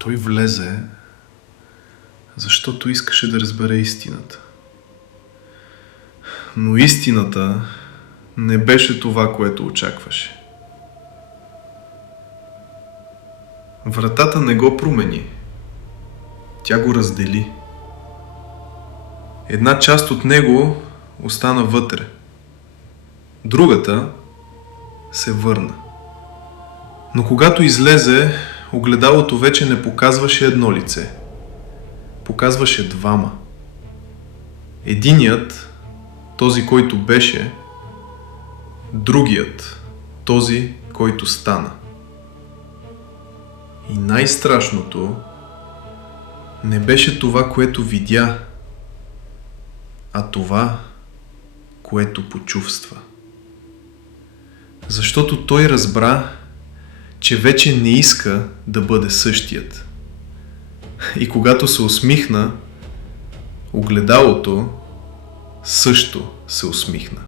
Той влезе, защото искаше да разбере истината. Но истината не беше това, което очакваше. Вратата не го промени. Тя го раздели. Една част от него остана вътре. Другата се върна. Но когато излезе, огледалото вече не показваше едно лице. Показваше двама. Единият, този, който беше, другият, този, който стана. И най-страшното не беше това, което видя, а това, което почувства. Защото той разбра, че вече не иска да бъде същият. И когато се усмихна, огледалото също се усмихна.